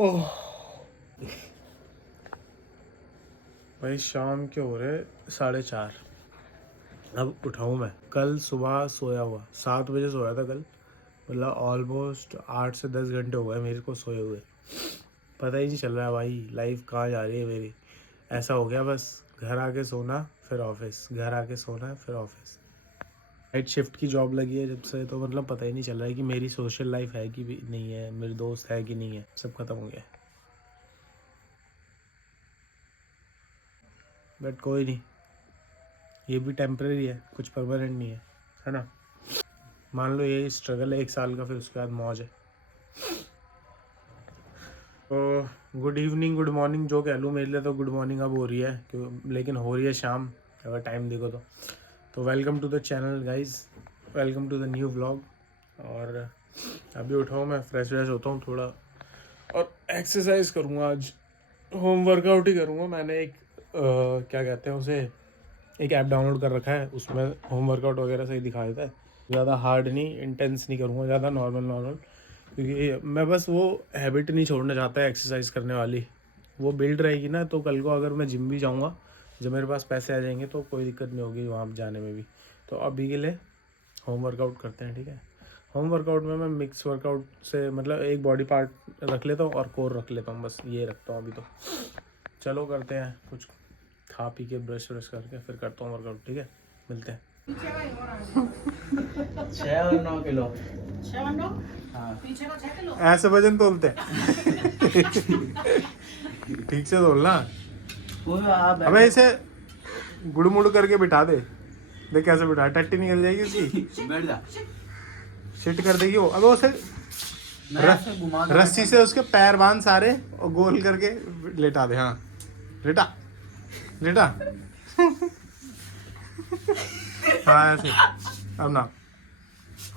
ओह भाई, शाम के हो रहे 4:30। अब उठाऊँ मैं? कल सुबह सोया हुआ 7 बजे सोया था कल। मतलब ऑलमोस्ट 8 से 10 घंटे हो गए मेरे को सोए हुए। पता ही नहीं चल रहा है भाई, लाइफ कहाँ जा रही है मेरी। ऐसा हो गया बस, घर आके सोना फिर ऑफिस, घर आके सोना फिर ऑफिस। नाइट शिफ्ट की जॉब लगी है जब से, तो मतलब पता ही नहीं चल रहा है कि मेरी सोशल लाइफ है कि भी नहीं है, मेरे दोस्त है कि नहीं है, सब खत्म हो गया है। बट कोई नहीं, ये भी टेम्परेरी है, कुछ परमानेंट नहीं है ना। मान लो ये स्ट्रगल है 1 साल का, फिर उसके बाद मौज है। तो गुड इवनिंग, गुड मॉर्निंग जो कह लूँ, मेरे लिए तो गुड मॉर्निंग अब हो रही है क्यों, लेकिन हो रही है शाम अगर टाइम देखो तो welcome to the channel guys, welcome to the new vlog. और अभी उठाऊँ मैं, फ्रेश व्रेश होता हूँ थोड़ा और एक्सरसाइज करूँगा। आज होम वर्कआउट ही करूँगा। मैंने एक क्या कहते हैं उसे, एक ऐप डाउनलोड कर रखा है, उसमें होम वर्कआउट वगैरह सही दिखा देता है। ज़्यादा हार्ड नहीं, इंटेंस नहीं करूँगा, ज़्यादा नॉर्मल नॉर्मल, क्योंकि मैं बस वो हैबिट नहीं छोड़ना चाहता एक्सरसाइज करने वाली। वो बिल्ड रहेगी ना, तो कल को अगर मैं जिम भी जाऊँगा, जब मेरे पास पैसे आ जाएंगे तो कोई दिक्कत नहीं होगी वहाँ जाने में भी। तो अभी के लिए होम वर्कआउट करते हैं, ठीक है। होम वर्कआउट में मैं मिक्स वर्कआउट से मतलब एक बॉडी पार्ट रख लेता हूँ और कोर रख लेता हूँ, बस ये रखता हूँ अभी तो। चलो करते हैं, कुछ खा पी के ब्रश व्रश करके फिर करता हूँ वर्कआउट, ठीक है। मिलते हैं। 6 और 9 किलो। 6 और 9? हाँ। पीछे का 6 किलो। ऐसे वजन तोलते ठीक से तोलना। अबे इसे गुड़ मुड़ करके बिठा दे, देख कैसे बिठा, टट्टी निकल जाएगी उसकी। बैठ जा। शिट कर देगी वो। अबे उसे रस्सी से उसके पैर बांध सारे और गोल करके लेटा दे। हाँ लेटा लेटा। हाँ ऐसे। अब ना,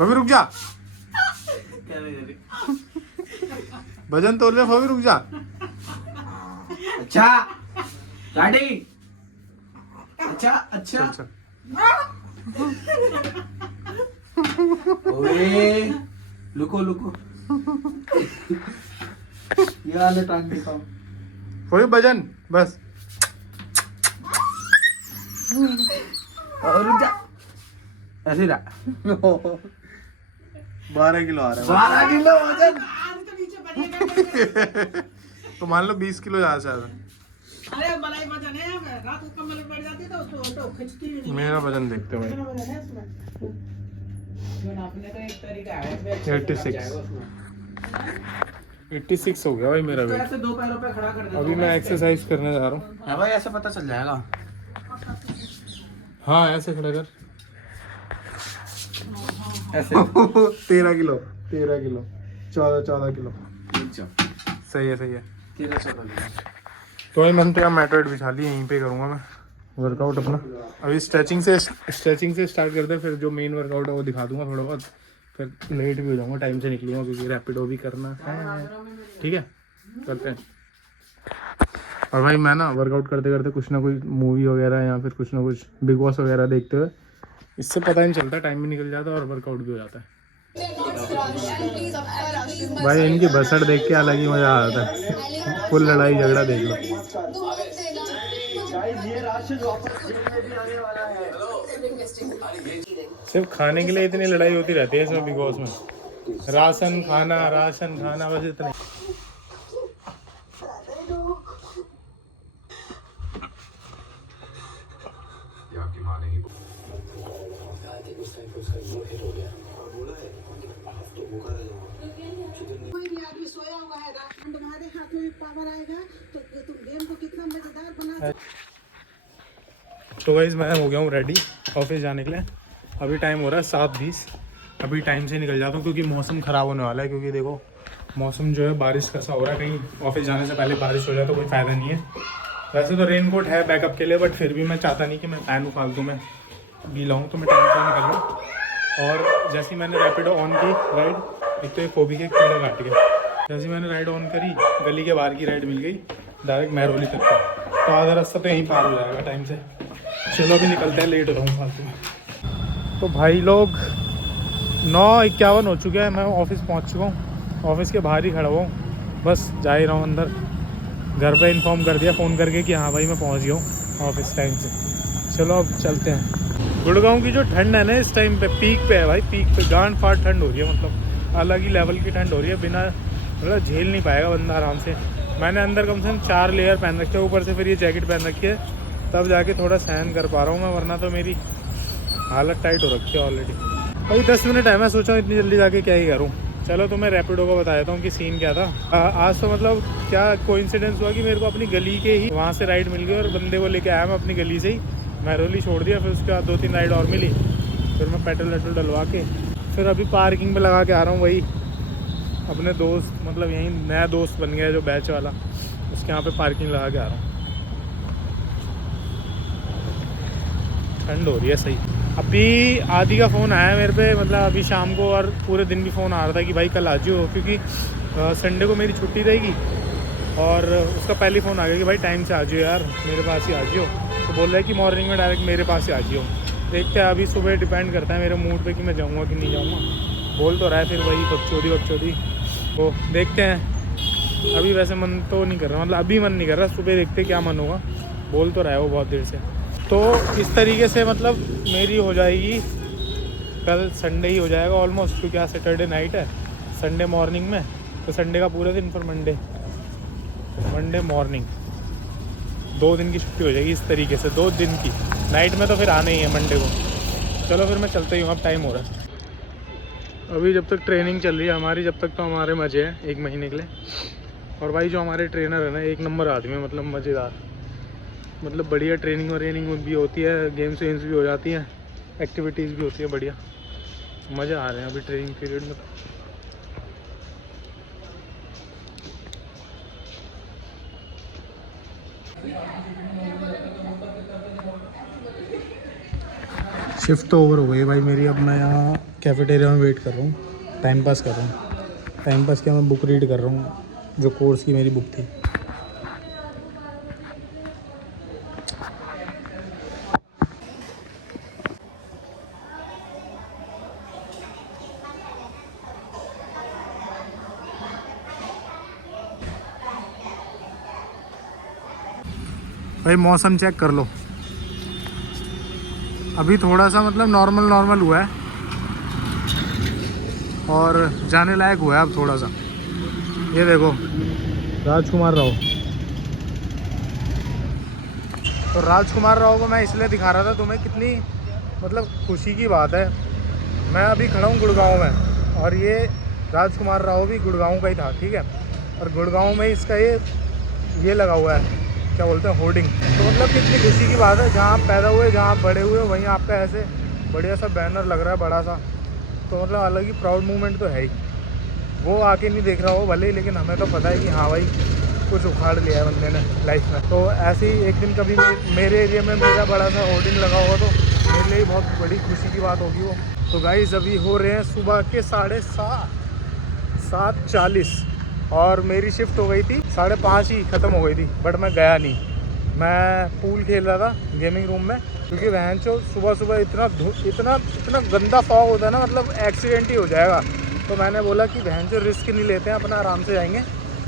अभी रुक जा, वजन तोल रहे, अभी रुक जा। अच्छा गाड़ी। अच्छा अच्छा। चल चल। ओए लुको लुको। ये वाले टांग दिखाओ। कोई वजन बस। और रुक जा। ऐसे रहा। 12 किलो आ रहा 12 किलो वजन। आज के नीचे बढ़िएगा। है। तो मान लो 20 किलो ज्यादा से ज्यादा। अरे मलाई वजन है, रात को कमर में पड़ जाती तो खिंचती भी नहीं। मेरा वजन देखते भाई, कितना वजन है इसमें? जो नापने का एक तरीका है, 86 86 हो गया भाई मेरा तो वेट। ऐसे 2 पैरों पे खड़ा कर दे। अभी मैं एक्सरसाइज करने जा रहा हूँ। हाँ भाई, ऐसे पता चल जाएगा। हाँ ऐसे खड़ा कर। ऐसे 13 किलो 14 किलो। सही है सही है। 13-14 किलो। तो वही मैंने तो यार मेथड बिछा ली, यहीं पे करूँगा मैं वर्कआउट अपना। अभी स्ट्रेचिंग से स्टार्ट करते हैं, फिर जो मेन वर्कआउट है वो दिखा दूंगा थोड़ा बहुत। फिर लेट भी हो जाऊँगा, टाइम से निकलूँगा क्योंकि रैपिडो भी करना है, ठीक है। करते हैं। और भाई मैं ना वर्कआउट करते करते कुछ ना कुछ मूवी वगैरह या फिर कुछ ना कुछ बिग बॉस वगैरह देखते हुए, इससे पता नहीं चलता, टाइम भी निकल जाता है और वर्कआउट भी हो जाता है। भाई इनकी भसड़ देख के अलग ही मजा आ जाता है, फुल लड़ाई झगड़ा देख लो। सिर्फ खाने के लिए इतनी लड़ाई होती रहती है इसमें बिग बॉस में, राशन खाना बस इतना। कोई भी आदमी सोया हुआ है, रात में तुम्हारे हाथ में पावर आएगा तो तुम गेम को कितना मजेदार बना। तो गाइस मैं हो गया हूँ रेडी ऑफिस जाने के लिए। अभी टाइम हो रहा है 7:20। अभी टाइम से निकल जाता हूँ क्योंकि मौसम ख़राब होने वाला है। क्योंकि देखो मौसम जो है बारिश का सा हो रहा है, कहीं ऑफिस जाने से पहले बारिश हो जाए तो कोई फ़ायदा नहीं है। वैसे तो रेन कोट है बैकअप के लिए, बट फिर भी मैं चाहता नहीं कि मैं पहनूँ फालतू में, गीला हूँ, तो मैं टाइम से निकल लूँ। और जैसे ही मैंने रैपिडो ऑन की राइड, एक तो एक फोबी के कीड़ा काट गया, जैसे मैंने राइड ऑन करी, गली के बाहर की राइड मिल गई डायरेक्ट महरौली तक का, तो आधा रास्ता तो यहीं पार हो जाएगा टाइम से। चलो अभी निकलते हैं, लेट हो रहा हूँ फालतू में। तो भाई लोग 9:51 हो चुके हैं, मैं ऑफिस पहुँच चुका हूँ, ऑफिस के बाहर ही खड़ा हुआ हूँ। बस जा ही रहा हूँ अंदर। घर पे इन्फॉर्म कर दिया फ़ोन करके कि हाँ भाई मैं पहुँच गया हूँ ऑफिस टाइम से। चलो अब चलते हैं। गुड़गांव की जो ठंड है ना इस टाइम पे पीक पे है भाई, पीक पे गांड फाड़ ठंड हो रही है, मतलब अलग ही लेवल की ठंड हो रही है। बिना मतलब झेल नहीं पाएगा बंदा आराम से। मैंने अंदर कम से कम 4 लेयर पहन रखे हैं, ऊपर से फिर ये जैकेट पहन रखी है, तब जाके थोड़ा सहन कर पा रहा हूँ मैं, वरना तो मेरी हालत टाइट हो रखी है ऑलरेडी। भाई 10 मिनट है, मैं सोचा इतनी जल्दी जाके क्या ही करूँ। चलो तो मैं रैपिडो को बता देता हूँ कि सीन क्या था। आज तो मतलब क्या कोइंसिडेंस हुआ कि मेरे को अपनी गली के ही वहाँ से राइड मिल गई और बंदे को लेके आया मैं अपनी गली से ही, महरौली छोड़ दिया। फिर उसके बाद 2-3 राइड और मिली, फिर मैं पेट्रोल वेट्रोल डलवा के फिर अभी पार्किंग पे लगा के आ रहा हूँ। वही अपने दोस्त मतलब यहीं नया दोस्त बन गया जो बैच वाला, उसके यहाँ पे पार्किंग लगा के आ रहा हूँ। ठंड हो रही है सही। अभी आदि का फ़ोन आया मेरे पे, मतलब अभी शाम को, और पूरे दिन भी फ़ोन आ रहा था कि भाई कल आ जाओ, क्योंकि संडे को मेरी छुट्टी रहेगी। और उसका पहले फ़ोन आ गया कि भाई टाइम से आ जाओ यार, मेरे पास ही आ जाओ। तो बोल रहा है कि मॉर्निंग में डायरेक्ट मेरे पास ही आ जाओ। देखते हैं, अभी सुबह डिपेंड करता है मेरे मूड पे कि मैं जाऊँगा कि नहीं जाऊँगा। बोल तो रहा है फिर वही बकचोदी तो देखते हैं। अभी वैसे मन तो नहीं कर रहा, मतलब अभी मन नहीं कर रहा, सुबह देखते क्या मन होगा। बोल तो रहा है वो बहुत देर से। तो इस तरीके से मतलब मेरी हो जाएगी, कल संडे ही हो जाएगा ऑलमोस्ट, क्योंकि आज सैटरडे नाइट है, संडे मॉर्निंग में, तो संडे का पूरा दिन, फिर मंडे मॉर्निंग, 2 दिन की छुट्टी हो जाएगी इस तरीके से, 2 दिन की। नाइट में तो फिर आना ही है मंडे को। चलो फिर मैं चलता ही हूँ, अब टाइम हो रहा है। अभी जब तक ट्रेनिंग चल रही है हमारी, जब तक तो हमारे मज़े हैं 1 महीने के लिए। और भाई जो हमारे ट्रेनर है ना, 1 नंबर आदमी है, मतलब मज़ेदार, मतलब बढ़िया ट्रेनिंग भी होती है, गेम्स वेम्स भी हो जाती हैं, एक्टिविटीज़ भी होती है बढ़िया। मज़ा आ रहे हैं अभी ट्रेनिंग पीरियड में। शिफ्ट तो ओवर हो गई भाई मेरी। अब मैं यहाँ कैफेटेरिया में वेट कर रहा हूँ, टाइम पास कर रहा हूँ। टाइम पास क्या, मैं बुक रीड कर रहा हूँ, जो कोर्स की मेरी बुक थी। भाई मौसम चेक कर लो, अभी थोड़ा सा मतलब नॉर्मल हुआ है और जाने लायक हुआ है अब थोड़ा सा। ये देखो राजकुमार राव। तो राजकुमार राव को मैं इसलिए दिखा रहा था तुम्हें, कितनी मतलब खुशी की बात है। मैं अभी खड़ा हूँ गुड़गांव में, और ये राजकुमार राव भी गुड़गांव का ही था, ठीक है। और गुड़गांव में इसका ये लगा हुआ है, क्या बोलते हैं, होर्डिंग। तो मतलब कितनी खुशी की बात है, जहाँ आप पैदा हुए, जहाँ आप बड़े हुए, वहीं आपका ऐसे बढ़िया सा बैनर लग रहा है बड़ा सा। तो मतलब अलग ही प्राउड मोमेंट तो है ही। वो आके नहीं देख रहा हो भले ही, लेकिन हमें तो पता है कि हाँ भाई कुछ उखाड़ लिया है बंदे ने लाइफ में। तो ऐसे ही एक दिन कभी मेरे एरिया में मेरा बड़ा सा होर्डिंग लगा होगा तो मेरे लिए बहुत बड़ी खुशी की बात होगी वो। तो गाइस अभी हो रहे हैं सुबह के 7:40 और मेरी शिफ्ट हो गई थी 5:30 ही ख़त्म हो गई थी, बट मैं गया नहीं। मैं पूल खेल रहा था गेमिंग रूम में, क्योंकि वहन चो सुबह इतना गंदा फॉग होता है ना, मतलब एक्सीडेंट ही हो जाएगा। तो मैंने बोला कि बहन चो रिस्क नहीं लेते हैं, अपना आराम से जाएंगे,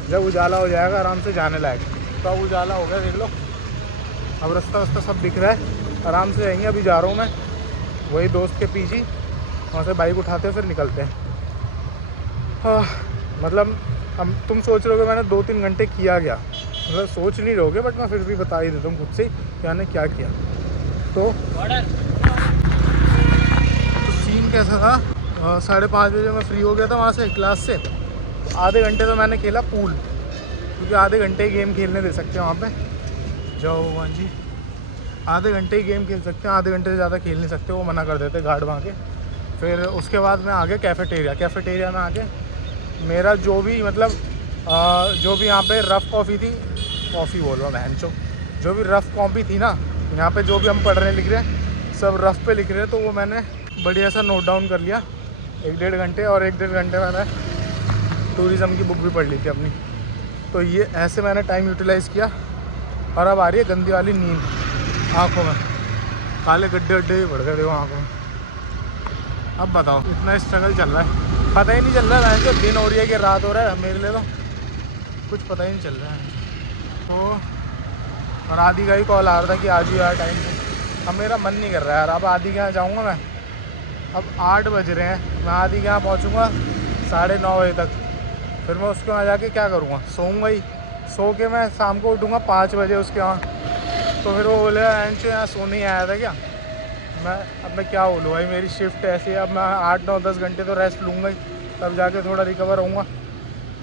जब उजाला हो जाएगा आराम से जाने लायक। तो अब उजाला हो गया, देख लो, अब रास्ता सब दिख रहा है, आराम से जाएंगे। अभी जा रहा हूँ मैं वही दोस्त के पीछे, वहाँ से बाइक उठाते हैं फिर निकलते हैं। मतलब अब तुम सोच रहे हो मैंने 2-3 घंटे किया गया, मतलब सोच नहीं रहोगे, बट मैं फिर भी बता ही देता हूँ खुद से कि मैंने क्या किया। तो सीन कैसा था, 5:30 बजे मैं फ्री हो गया था वहाँ से क्लास से। आधे घंटे तो मैंने खेला पूल, क्योंकि आधे घंटे ही गेम खेलने दे सकते हैं वहाँ पे। जाओ भगवान जी, आधे घंटे ही गेम खेल सकते हैं, आधे घंटे से ज़्यादा खेल नहीं सकते, वो मना कर देते गार्ड वहाँ के। फिर उसके बाद मैं आ गया कैफ़ेटेरिया में आके मेरा जो भी मतलब जो भी यहाँ पे रफ़ कॉफ़ी बोल रहा हूँ बहन चो, जो भी रफ़ कॉपी थी ना, यहाँ पे जो भी हम पढ़ रहे हैं लिख रहे हैं सब रफ़ पे लिख रहे हैं, तो वो मैंने बढ़िया सा नोट डाउन कर लिया 1-1.5 घंटे। और 1-1.5 घंटे मैंने टूरिज़म की बुक भी पढ़ ली थी अपनी। तो ये ऐसे मैंने टाइम यूटिलाइज़ किया। और अब आ रही है गंदी वाली नींद, आँखों में काले गड्ढे भी बढ़ गए थे वो आँखों में। अब बताओ, इतना स्ट्रगल चल रहा है, पता ही नहीं चल रहा है, तो दिन हो रही है कि रात हो रहा है मेरे लिए। तो कुछ पता ही नहीं चल रहा है। तो और आदि का ही कॉल आ रहा था कि आज ही यार टाइम से। अब मेरा मन नहीं कर रहा है यार, अब आदि के यहाँ जाऊँगा मैं। अब 8 बज रहे हैं, मैं आदि के यहाँ पहुँचूँगा 9:30 बजे तक। फिर मैं उसके वहाँ जाके क्या करूँगा, सोऊंगा ही। सो के मैं शाम को उठूँगा 5 बजे उसके वहाँ। तो फिर वो बोलेगा एंड यहाँ सोने ही आया था क्या। अब मैं क्या बोलूँ भाई, मेरी शिफ्ट ऐसी है। अब मैं 8, 9, 10 घंटे तो रेस्ट लूँगा ही, तब जाके थोड़ा रिकवर होऊंगा।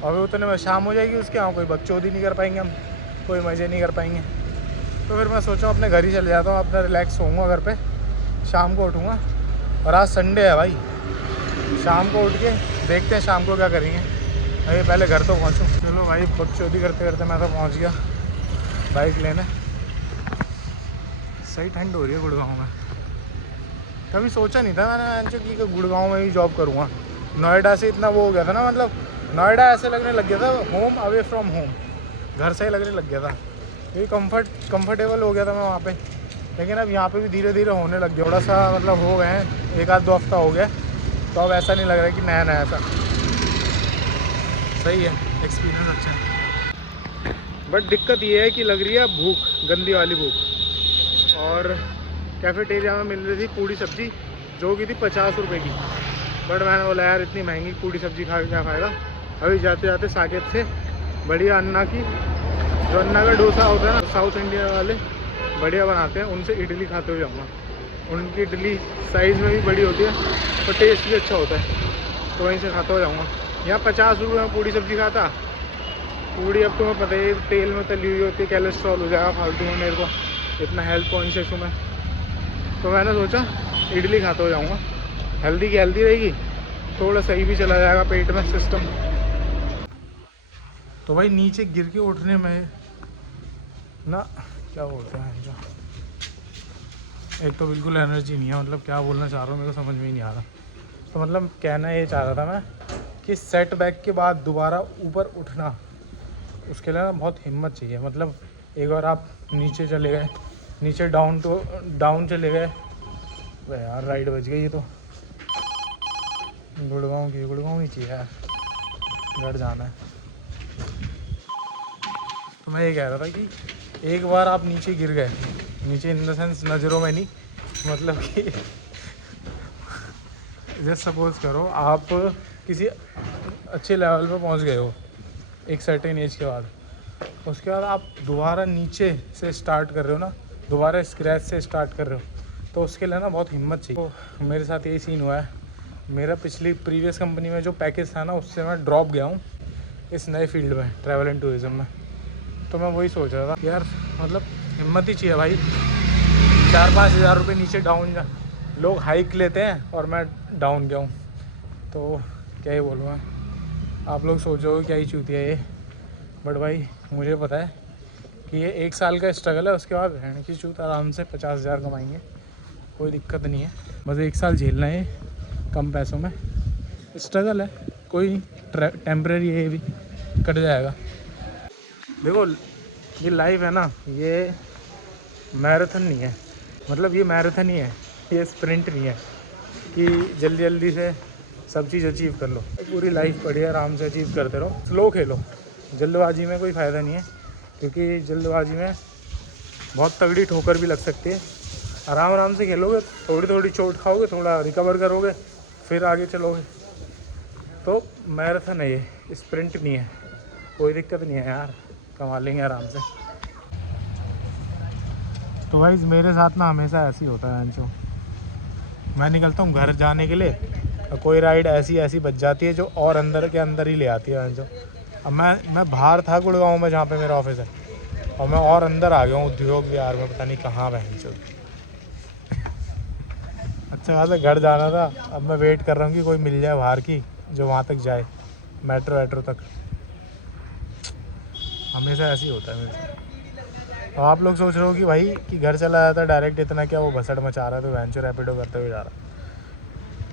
और फिर उतने में शाम हो जाएगी उसके यहाँ, कोई बकचोदी नहीं कर पाएंगे हम, कोई मज़े नहीं कर पाएंगे। तो फिर मैं सोचा अपने घर ही चले जाता हूँ, अपना रिलैक्स होऊंगा घर पे, शाम को उठूँगा। और आज संडे है भाई, शाम को उठ के देखते हैं शाम को क्या करेंगे। अरे पहले घर तो पहुँचूँ। चलो भाई, बकचोदी करते करते मैं तो पहुँच गया बाइक लेने। सही ठंड हो रही है गुड़गांव में। कभी सोचा नहीं था मैंने कि गुड़गांव में ही जॉब करूँगा। नोएडा से इतना वो हो गया था ना, मतलब नोएडा ऐसे लगने लग गया था होम अवे फ्रॉम होम, घर से ही लगने लग गया था। ये कंफर्टेबल हो गया था मैं वहाँ पे। लेकिन अब यहाँ पे भी धीरे धीरे होने लग गया, थोड़ा सा मतलब हो गए हैं, 1-2 हफ्ता हो गया। तो अब ऐसा नहीं लग रहा है कि नया नया सा। सही है, एक्सपीरियंस अच्छा है। बट दिक्कत ये है कि लग रही है भूख, गंदी वाली भूख। और कैफेटेरिया में मिल रही थी पूड़ी सब्जी जो कि थी 50 रुपये की। बट मैंने बोला यार इतनी महंगी पूड़ी सब्जी खा के क्या फ़ायदा। अभी जाते जाते साकेत से बढ़िया अन्ना की, जो अन्ना का डोसा होता है ना, साउथ इंडिया वाले बढ़िया बनाते हैं, उनसे इडली खाते हुए जाऊँगा। उनकी इडली साइज़ में भी बड़ी होती है और टेस्ट भी अच्छा होता है, तो वहीं से खाता हुआ जाऊँगा। यहाँ 50 रुपये में पूड़ी सब्जी खाता। पूड़ी अब तुम्हें पता है तेल में तली हुई होती है, कोलेस्ट्रॉल हो जाएगा फालतू में। मेरे को इतना हेल्थ कॉन्शियस हूँ मैं, तो मैंने सोचा इडली खाता हो जाऊँगा। हेल्दी की हेल्दी रहेगी, थोड़ा सही भी चला जाएगा पेट में सिस्टम। तो भाई नीचे गिर के उठने में ना क्या बोलते हैं, जो एक तो बिल्कुल एनर्जी नहीं है। मतलब क्या बोलना चाह रहा हूँ मेरे को समझ में ही नहीं आ रहा। तो मतलब कहना ये चाह रहा था मैं कि सेटबैक के बाद दोबारा ऊपर उठना, उसके लिए ना बहुत हिम्मत चाहिए। मतलब एक बार आप नीचे चले गए, नीचे डाउन चले गए, यार राइड बज गई। ये तो गुड़गांव ही चाहिए यार, घर जाना है। तो मैं ये कह रहा था कि एक बार आप नीचे गिर गए, नीचे इन द सेंस नज़रों में नहीं, मतलब कि जस्ट सपोज करो आप किसी अच्छे लेवल पे पहुंच गए हो एक सर्टेन एज के बाद, उसके बाद आप दोबारा नीचे से स्टार्ट कर रहे हो ना, दोबारा स्क्रैच से स्टार्ट कर रहे हो, तो उसके लिए ना बहुत हिम्मत चाहिए। तो मेरे साथ यही सीन हुआ है। मेरा प्रीवियस कंपनी में जो पैकेज था ना, उससे मैं ड्रॉप गया हूँ इस नए फील्ड में, ट्रैवल एंड टूरिज़्म में। तो मैं वही सोच रहा था यार, मतलब हिम्मत ही चाहिए भाई। 4-5 हज़ार रुपये नीचे डाउन लोग हाइक लेते हैं और मैं डाउन गया हूँ। तो क्या ही बोलूँ मैं, आप लोग सोचोगे क्या ही चूतिया ये, बट भाई मुझे पता है कि ये 1 साल का स्ट्रगल है। उसके बाद रहने की चूत आराम से 50 हज़ार कमाएंगे, कोई दिक्कत नहीं है। बस 1 साल झेलना है कम पैसों में, स्ट्रगल है, कोई नहीं, टेम्परेरी है, ये भी कट जाएगा। देखो ये लाइफ है ना, ये मैराथन नहीं है। मतलब ये मैराथन ही है, ये स्प्रिंट नहीं है कि जल्दी जल्दी से सब चीज़ अचीव कर लो। पूरी लाइफ बढ़िया आराम से अचीव करते रहो, स्लो खेलो। जल्दबाजी में कोई फ़ायदा नहीं है, क्योंकि जल्दबाजी में बहुत तगड़ी ठोकर भी लग सकती है। आराम से खेलोगे, थोड़ी थोड़ी चोट खाओगे, थोड़ा रिकवर करोगे, फिर आगे चलोगे। तो मैराथन है ये, स्प्रिंट नहीं है। कोई दिक्कत नहीं है यार, कमा लेंगे आराम से। तो भाई मेरे साथ ना हमेशा ऐसे ही होता है जो मैं निकलता हूँ घर जाने के लिए, और कोई राइड ऐसी बच जाती है जो और अंदर के अंदर ही ले आती है जो। अब मैं बाहर था गुड़गांव में, जहाँ पे मेरा ऑफिस है, और मैं और अंदर आ गया हूँ उद्योग विहार में, पता नहीं कहाँ बहन चो। अच्छा खासा घर जाना था, अब मैं वेट कर रहा हूँ कि कोई मिल जाए बाहर की जो वहाँ तक जाए, मेट्रो तक। हमेशा ऐसे ही होता है मेरे साथ। और आप लोग सोच रहे हो कि भाई कि घर चला जाता डायरेक्ट, इतना क्या वो भसड़ मचा रहा है, तो वेंचर रैपिडो करते हुए जा रहा।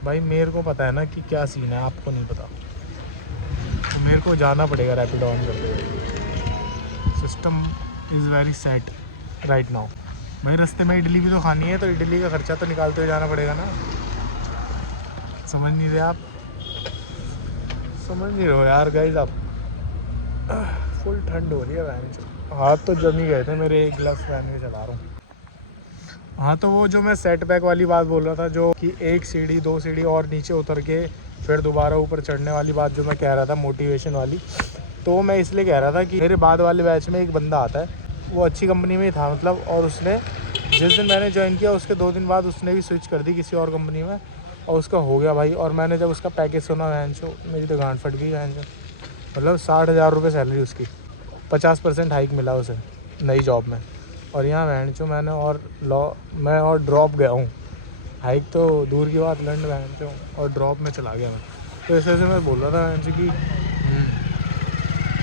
भाई मेरे को पता है ना कि क्या सीन है, आपको नहीं पता। तो मेरे को जाना पड़ेगा रैपिडो ऑन करते हुए। System is very set right now. भाई रास्ते में इडली भी तो खानी है, तो इडली का खर्चा तो निकालते हुए जाना पड़ेगा ना। समझ नहीं रहे आप, समझ नहीं रहे हो यार गाइस आप। फुल ठंड हो रही है वैन से, हाथ तो जम ही गए थे मेरे, एक गिलास वैन में चला रहा हूँ। हाँ तो वो जो मैं सेट बैक वाली बात बोल रहा था, जो कि 1 सीढ़ी 2 सीढ़ी और नीचे उतर के फिर दोबारा ऊपर चढ़ने वाली बात जो मैं कह रहा था मोटिवेशन वाली, तो मैं इसलिए कह रहा था कि मेरे बाद वाले बैच में एक बंदा आता है, वो अच्छी कंपनी में ही था मतलब, और उसने जिस दिन मैंने ज्वाइन किया उसके 2 दिन बाद उसने भी स्विच कर दी किसी और कंपनी में, और उसका हो गया भाई। और मैंने जब उसका पैकेज सुना वैन शो, मेरी तो गांड फट गई वैन शो। मतलब 60,000 रुपये सैलरी उसकी, 50% हाइक मिला उसे नई जॉब में, और यहाँ वैन शो मैंने और मैं और ड्रॉप गया हूँ। हाइक तो दूर की बात, लंड वैन शो और ड्रॉप में चला गया मैं। तो इस वजह से मैं बोल रहा था वैन शो की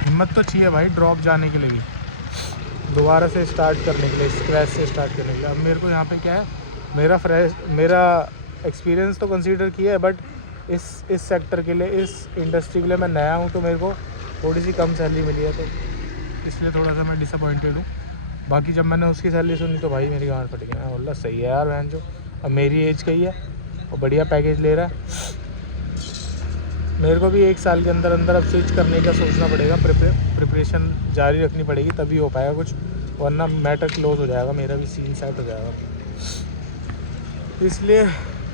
हिम्मत तो चाहिए भाई ड्रॉप जाने के लिए, नहीं दोबारा से स्टार्ट करने के लिए, स्क्रैच से स्टार्ट करने के लिए। अब मेरे को यहाँ पे क्या है, मेरा एक्सपीरियंस तो कंसीडर किया है, बट इस सेक्टर के लिए, इस इंडस्ट्री के लिए मैं नया हूँ, तो मेरे को थोड़ी सी कम सैलरी मिली है, तो इसलिए थोड़ा सा मैं डिसअपॉइंटेड हूँ। बाकी जब मैंने उसकी सैलरी सुनी तो भाई मेरी गांड फट गई। मैं बोला सही है यार वैन जो, अब मेरी एज का ही है और बढ़िया पैकेज ले रहा है। मेरे को भी 1 साल के अंदर अंदर अब स्विच करने का सोचना पड़ेगा, प्रिपरेशन जारी रखनी पड़ेगी, तभी हो पाएगा कुछ, वरना मैटर क्लोज हो जाएगा, मेरा भी सीन सेट हो जाएगा। इसलिए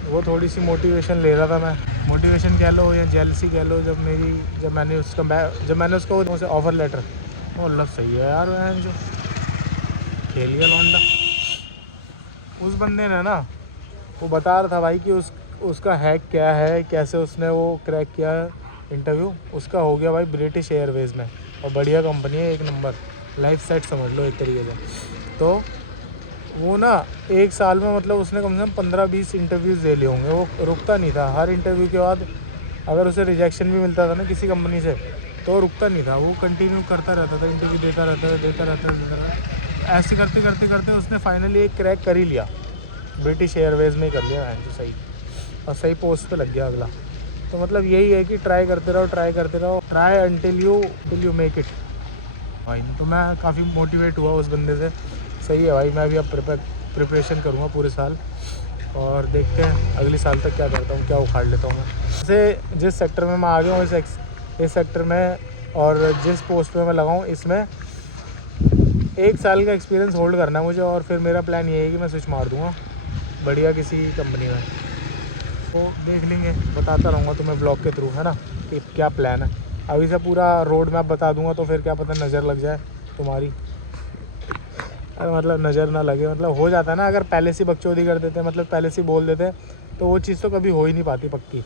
वो थोड़ी सी मोटिवेशन ले रहा था मैं, मोटिवेशन कह लो या जेलसी कह लो, जब मैंने उसको उसे ऑफ़र लेटर, मतलब सही है यार वैन जो खेल गया लौंडा। उस बंदे ने ना, वो बता रहा था भाई कि उसका हैक क्या है, कैसे उसने वो क्रैक किया इंटरव्यू। उसका हो गया भाई ब्रिटिश एयरवेज़ में, और बढ़िया कंपनी है, 1 नंबर, लाइफ सेट समझ लो एक तरीके से। तो वो ना 1 साल में मतलब उसने कम से कम 15-20 इंटरव्यूज़ दे लिए होंगे, वो रुकता नहीं था। हर इंटरव्यू के बाद अगर उसे रिजेक्शन भी मिलता था ना किसी कंपनी से, तो रुकता नहीं था, वो कंटिन्यू करता रहता था, इंटरव्यू देता रहता। ऐसे करते करते उसने फाइनली एक क्रैक कर ही लिया, ब्रिटिश एयरवेज़ में ही कर लिया तो सही, और सही पोस्ट पे लग गया अगला। तो मतलब यही है कि ट्राई करते रहो, try until you make it भाई। तो मैं काफ़ी मोटिवेट हुआ उस बंदे से। सही है भाई, मैं भी अब प्रिपरेशन करूँगा पूरे साल, और देखते हैं अगले साल तक क्या करता हूँ, क्या उखाड़ लेता हूँ मैं। जैसे जिस सेक्टर में मैं आ गया हूँ, इस सेक्टर में और जिस पोस्ट पे मैं लगा हूँ, इसमें 1 साल का एक्सपीरियंस होल्ड करना है मुझे, और फिर मेरा प्लान ये है कि मैं स्विच मार दूँगा बढ़िया किसी कंपनी में। तो देख लेंगे, बताता रहूँगा तुम्हें ब्लॉग के थ्रू, है ना, कि क्या प्लान है। अभी से पूरा रोड मैप बता दूँगा तो फिर क्या पता नज़र लग जाए तुम्हारी, अरे मतलब नज़र ना लगे, मतलब हो जाता है ना, अगर पहले से बकचोदी कर देते, मतलब पहले से बोल देते, तो वो चीज़ तो कभी हो ही नहीं पाती पक्की।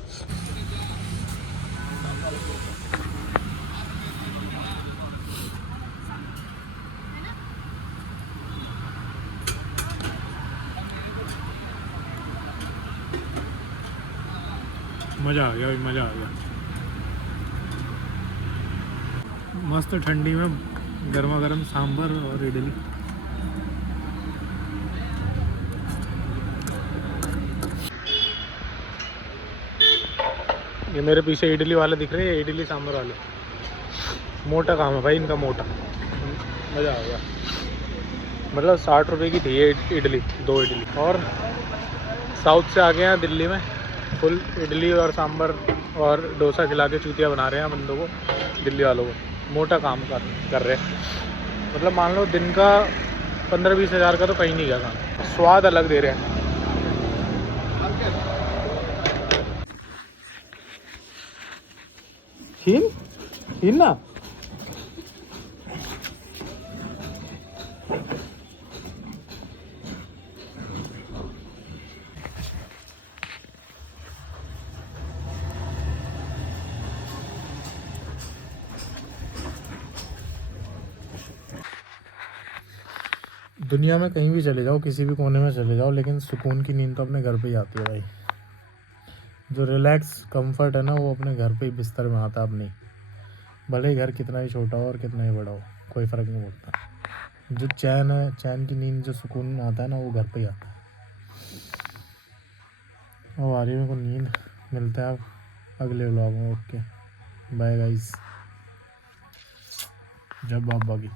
मज़ा आ गया भाई, मज़ा आ गया। मस्त ठंडी में गर्मा गर्म सांभर और इडली। ये मेरे पीछे इडली वाले दिख रहे हैं, इडली सांभर वाले, मोटा काम है भाई इनका, मोटा। मज़ा आ गया, मतलब 60 रुपये की थी ये इडली, 2 इडली। और साउथ से आ गए हैं दिल्ली में, फुल इडली और सांभर और डोसा खिला के चूतिया बना रहे हैं बंदों को, दिल्ली वालों को। मोटा काम कर रहे हैं, मतलब मान लो दिन का 15-20 हज़ार का तो कहीं नहीं गया काम, स्वाद अलग दे रहे हैं। खीन ना, दुनिया में कहीं भी चले जाओ, किसी भी कोने में चले जाओ, लेकिन सुकून की नींद तो अपने घर पे ही आती है भाई। जो रिलैक्स कंफर्ट है ना, वो अपने घर पे ही बिस्तर में आता है अपनी, भले ही घर कितना ही छोटा हो और कितना ही बड़ा हो, कोई फ़र्क नहीं पड़ता। जो चैन है, चैन की नींद, जो सुकून आता है ना, वो घर पे ही आता है। अब आ रही है मेरे को नींद, मिलते हैं अब अगले व्लॉग में। ओके बाय गाइस, जब आप बागी।